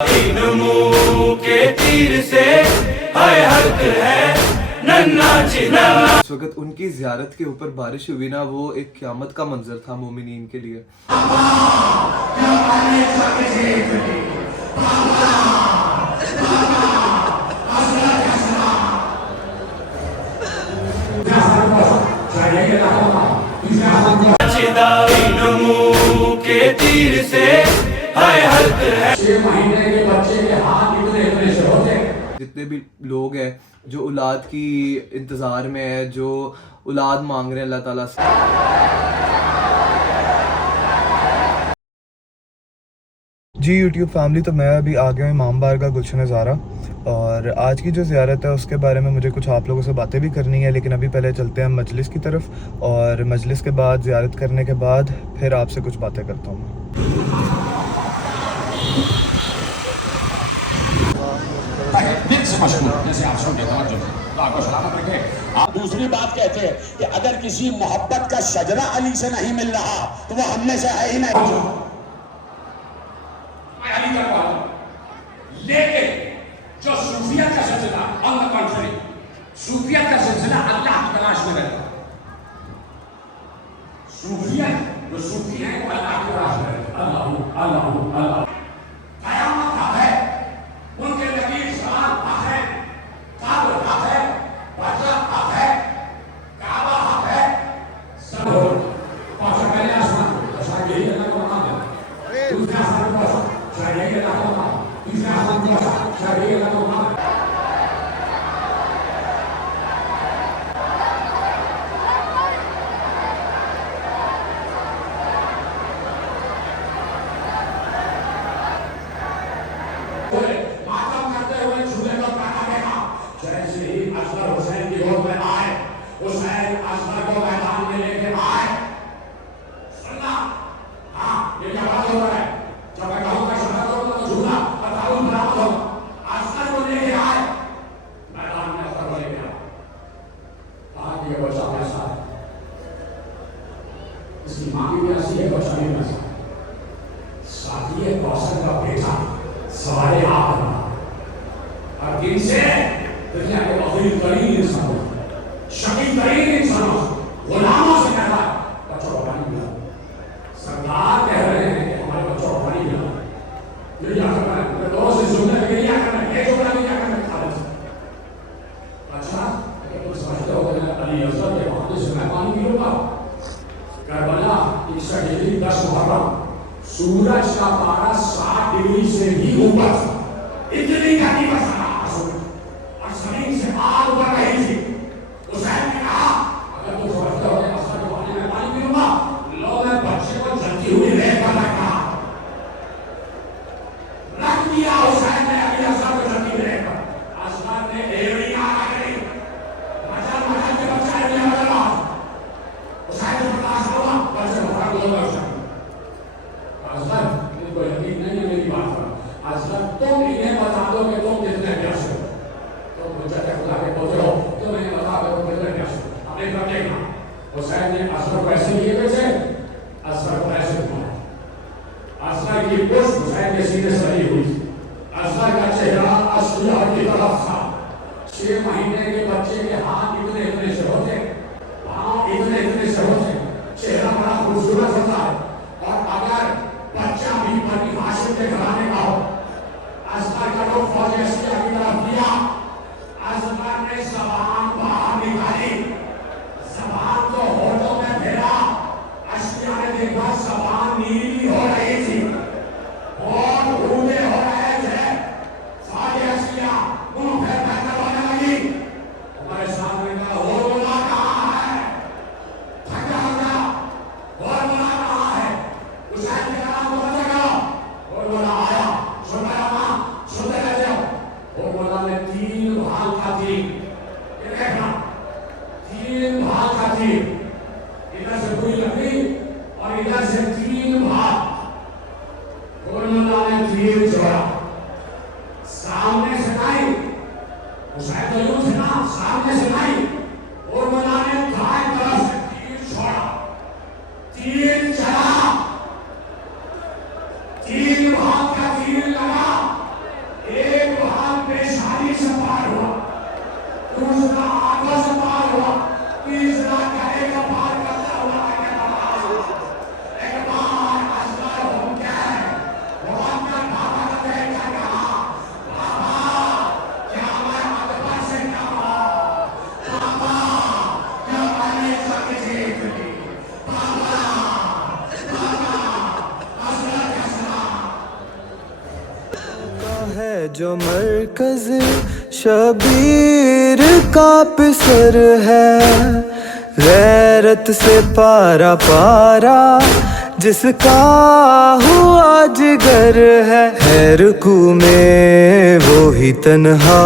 मुंह के तीर से हाय हक है नन्ना चिन्ना। इस वक्त उनकी ज़ियारत के ऊपर बारिश हुई ना, वो एक क़यामत का मंजर था मोमिनीन के लिए। मुंह के तीर से हाय हक है। 6 महीने के बच्चे के हाथ इतने से होते हैं। जितने भी लोग हैं जो औलाद की इंतज़ार में है, जो औलाद मांग रहे हैं अल्लाह ताला से, जी यूट्यूब फैमिली, तो मैं अभी आ गया हूँ इमाम बारगाह गुलशन ज़ारा, और आज की जो ज़ियारत है उसके बारे में मुझे कुछ आप लोगों से बातें भी करनी है, लेकिन अभी पहले चलते हैं मजलिस की तरफ, और मजलिस के बाद ज़ियारत करने के बाद फिर आपसे कुछ बातें करता हूँ। आप दूसरी बात कहते हैं कि अगर किसी मोहब्बत का शजरा अली से नहीं मिल रहा तो वो हम में से है ही नहीं। लेकिन जो सूफियत का सिलसिला, ऑन द कॉन्ट्री, सूफियत का सिलसिला अल्लाह की तलाश में रहता है। सूफियत जो सूफी है वो अल्लाह की तलाश में रहता है। अल्लाह अल्लाह अल्लाह कयामत का है, उनके नबी सलाम हक है, काबा हक है, बादशाह हक है, काबा हक है, सब पहुंचा पहले आसमान तो शायद यही अल्लाह को मान दे। दूसरे आसमान पहुंचा शायद यही अल्लाह को मान, तीसरे आसमान पहुंचा शायद यही अल्लाह को मान। मातम करते हुए झूले को काटा गया। जैसे ही असगर हुसैन की गोद में आए, हुसैन असगर को मैदान में लेके आए। सुनना, हाँ ये क्या बात हो रहा है? जब मैं कहूँगा शहर को तो झूला और ताउन बराबर होगा। असगर को लेके आए, मैदान में असगर को लेके आए। कहा कि ये बच्चा कैसा है? इसकी माँ भी ऐसी है, बच्चा भी वैसा है। साथी है कौशल का बेटा सवारे आप और दिन से दुनिया के अफील तरीन इंसानों, शकील तरीन इंसानों, गुलामों से कहता है बच्चों को पानी मिला। सरकार कह रहे हैं कि हमारे बच्चों को पानी मिला। ये क्या करना है? मेरे दोस्त से सुनने लगे क्या करना है? एक जोड़ा क्या करना है? खालिद अच्छा, अगर तुम समझते हो कि अली असगर के बहाने से मैं पानी पी लूंगा। करबला 10 मुहर्रम, सूरज का पारा 60 डिग्री से भी ऊपर था। इतनी गर्मी बरसा और जमीन से आग उबर रही थी। हुसैन ने कहा अगर तुम समझते हो कि असगर के बहाने में पानी पी लूंगा, लो मैं बच्चे को जलती हुई रेत पर रख दिया। हुसैन ने अभी असगर को जलती हुई रेत पर, असगर ने एड़ी आगा करी, मचल मचल के बच्चा एड़ी आगा लगा। हुसैन ने बर्दाश्त हुआ, बच्चे को फर्क हो गया। असगर इनको यकीन नहीं है मेरी बात पर। असगर तुम इन्हें बता दो कि तुम कितने प्यासे हो। तुम मुझे खुदा के पोते हो, तुम इन्हें बता दो तुम कितने प्यासे हो। अब एक बार देखना, हुसैन ने असगर को ऐसे किए वैसे, असगर को ऐसे घुमाया। असगर की पुष्प हुसैन के सीने से लगी हुई थी। असगर का चेहरा असलिया की तरफ था। 6 महीने के बच्चे के हाथ इतने से होते, पाँव इतने से होते, चेहरा बड़ा खूबसूरत होता है। और अगर बच्चा भी बनी हाशिम के घराने का हो, असगर का लोग फौज असलिया की तरफ दिया। असगर ने ज़बान बाहर निकाली, ज़बान तो होठों में फेरा। असलिया ने देखा ज़बान नीली हो रही थी और ऊँधे हो रहे थे। फौज असलिया मुंह फेर फेर करवाने लगी। हमारे सामने का वो बोला कहाँ है? थका होगा और बोला कहाँ है? हुसैन के नाम को बचेगा और बोला आया। सुनाया माँ सुनते रह जाओ। और बोला ने 3 भाल का तीर, ये देखना 3 भाल का तीर, इधर से पूरी लकड़ी और इधर से 3 भाल। और बोला ने तीर जोड़ा, सामने से नहीं, हुसैन तो यूं थे ना, सामने से नहीं। और बोला ने दाएं तरफ से तीर छोड़ा, तीर चला, 3 भाग का तीर लगा। ہے جو مرکز شبیر کا پسر ہے، غیرت سے پارا پارا جس کا ہوا جگر ہے رکوع میں وہی تنہا،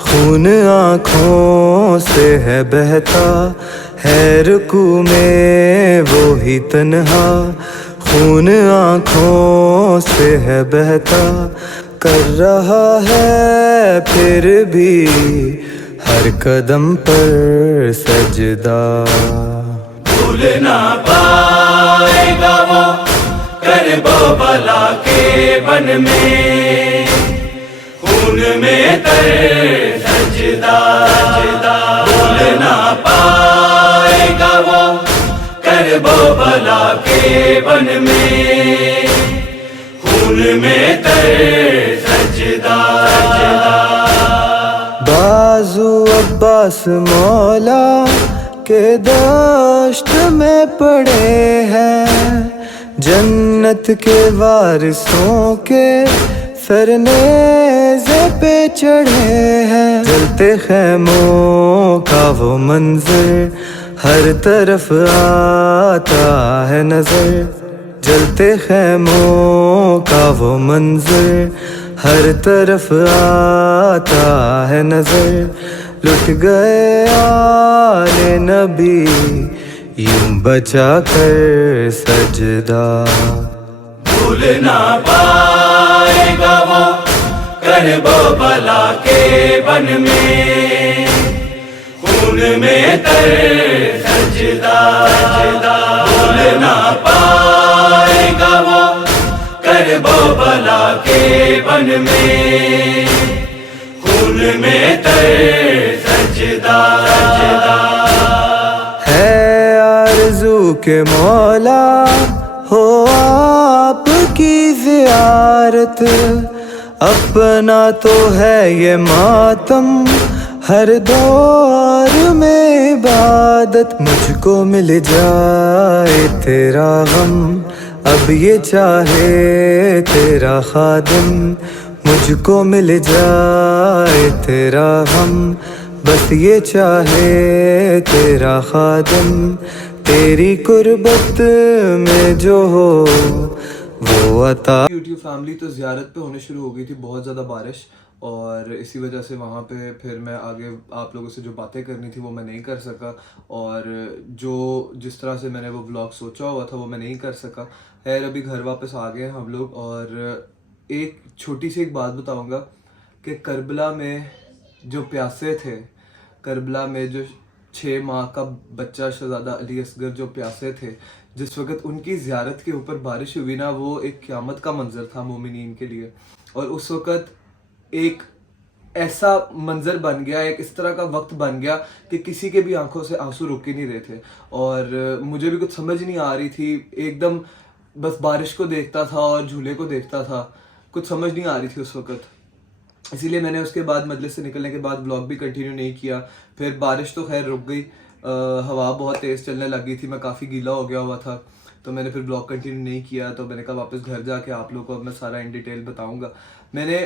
خون آنکھوں سے ہے بہتا، ہے رکوع میں وہی تنہا، خون آنکھوں سے ہے بہتا، کر رہا ہے پھر بھی ہر قدم پر سجدہ۔ بھول نہ پائے گا وہ کرب و بلا کے بن میں، خون میں تر سجدہ، بھول نہ پائے گا وہ کرب و بلا کے بن میں، خون میں تر سجدہ۔ بازو عباس مولا کے دشت میں پڑے ہیں، جنت کے وارثوں کے سر نیزے پہ چڑھے ہیں، جلتے خیموں کا وہ منظر ہر طرف آتا ہے نظر، جلتے خیموں کا وہ منظر ہر طرف آتا ہے نظر، لٹ گئے آل نبی یوں بچا کر سجدہ۔ بھول نہ پائے گا وہ کرب و بلا کے بن میں، خون میں تر سجدہ، بھول نہ پائے گا وہ کرب و بلا کے بن میں، خون میں تر سجدہ۔ ہے آرزو کے مولا ہو آپ کی زیارت، اپنا تو ہے یہ ماتم ہر دور میں عبادت، مجھ کو مل جائے تیرا غم اب یہ چاہے تیرا خادم، مجھ کو مل جائے تیرا غم بس یہ چاہے تیرا خادم، تیری قربت میں جو ہو وہ عطا۔ یوٹیوب فیملی تو زیارت پہ ہونے شروع ہو گئی تھی، بہت زیادہ بارش، اور اسی وجہ سے وہاں پہ پھر میں آگے آپ لوگوں سے جو باتیں کرنی تھی وہ میں نہیں کر سکا، اور جو جس طرح سے میں نے وہ ولاگ سوچا ہوا تھا وہ میں نہیں کر سکا۔ خیر ابھی گھر واپس آ گئے ہم لوگ، اور ایک چھوٹی سی ایک بات بتاؤں گا کہ کربلا میں جو پیاسے تھے، کربلا میں جو 6 ماہ کا بچہ شہزادہ علی اصغر جو پیاسے تھے، جس وقت ان کی زیارت کے اوپر بارش ہوئی نا، وہ ایک قیامت کا منظر تھا مومنین کے لیے، اور اس وقت ایک ایسا منظر بن گیا، ایک اس طرح کا وقت بن گیا کہ کسی کے بھی آنکھوں سے آنسو رک ہی نہیں رہے تھے، اور مجھے بھی کچھ سمجھ نہیں آ رہی تھی، ایک دم بس بارش کو دیکھتا تھا اور جھولے کو دیکھتا تھا، کچھ سمجھ نہیں آ رہی تھی اس وقت، اسی لیے میں نے اس کے بعد مجلس سے نکلنے کے بعد بلاگ بھی کنٹینیو نہیں کیا۔ پھر بارش تو خیر رک گئی، ہوا بہت تیز چلنے لگی تھی، میں کافی گیلا ہو گیا ہوا تھا، تو میں نے پھر بلاگ کنٹینیو نہیں کیا، تو میں نے کہا واپس گھر جا کے آپ لوگوں کو اب میں سارا ان ڈیٹیل بتاؤں گا۔ میں نے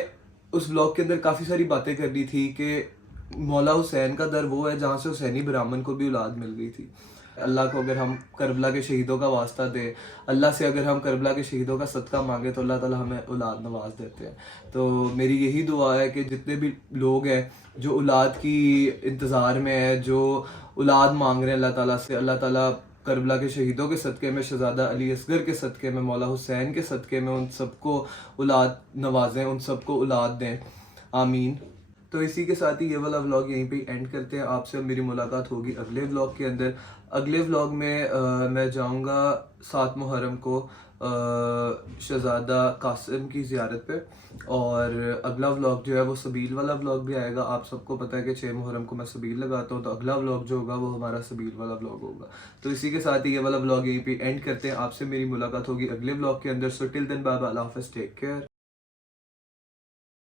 اس بلاگ کے اندر کافی ساری باتیں کرنی تھی کہ مولا حسین کا در وہ ہے جہاں سے حسینی برہمن کو بھی اولاد مل گئی تھی۔ اللہ کو اگر ہم کربلا کے شہیدوں کا واسطہ دیں، اللہ سے اگر ہم کربلا کے شہیدوں کا صدقہ مانگیں تو اللہ تعالیٰ ہمیں اولاد نواز دیتے ہیں۔ تو میری یہی دعا ہے کہ جتنے بھی لوگ ہیں جو اولاد کی انتظار میں ہے، جو اولاد مانگ رہے ہیں اللہ تعالیٰ سے، اللہ تعالیٰ کربلا کے شہیدوں کے صدقے میں، شہزادہ علی اصغر کے صدقے میں، مولا حسین کے صدقے میں ان سب کو اولاد نوازیں، ان سب کو اولاد دیں، آمین۔ تو اسی کے ساتھ ہی یہ والا ولاگ یہیں پہ اینڈ کرتے ہیں۔ آپ سے میری ملاقات ہوگی اگلے ولاگ کے اندر۔ اگلے ولاگ میں جاؤں گا 7 محرم کو شہزادہ قاسم کی زیارت پہ، اور اگلا ولاگ جو ہے وہ سبیل والا ولاگ بھی آئے گا۔ آپ سب کو پتہ ہے کہ 6 محرم کو میں سبیل لگاتا ہوں، تو اگلا ولاگ جو ہوگا وہ ہمارا سبیل والا ولاگ ہوگا۔ تو اسی کے ساتھ ہی یہ والا ولاگ یہیں پہ اینڈ کرتے ہیں۔ آپ سے میری ملاقات ہوگی اگلے ولاگ کے اندر۔ سو ٹل دین بائے بائے، اللہ حافظ، ٹیک کیئر۔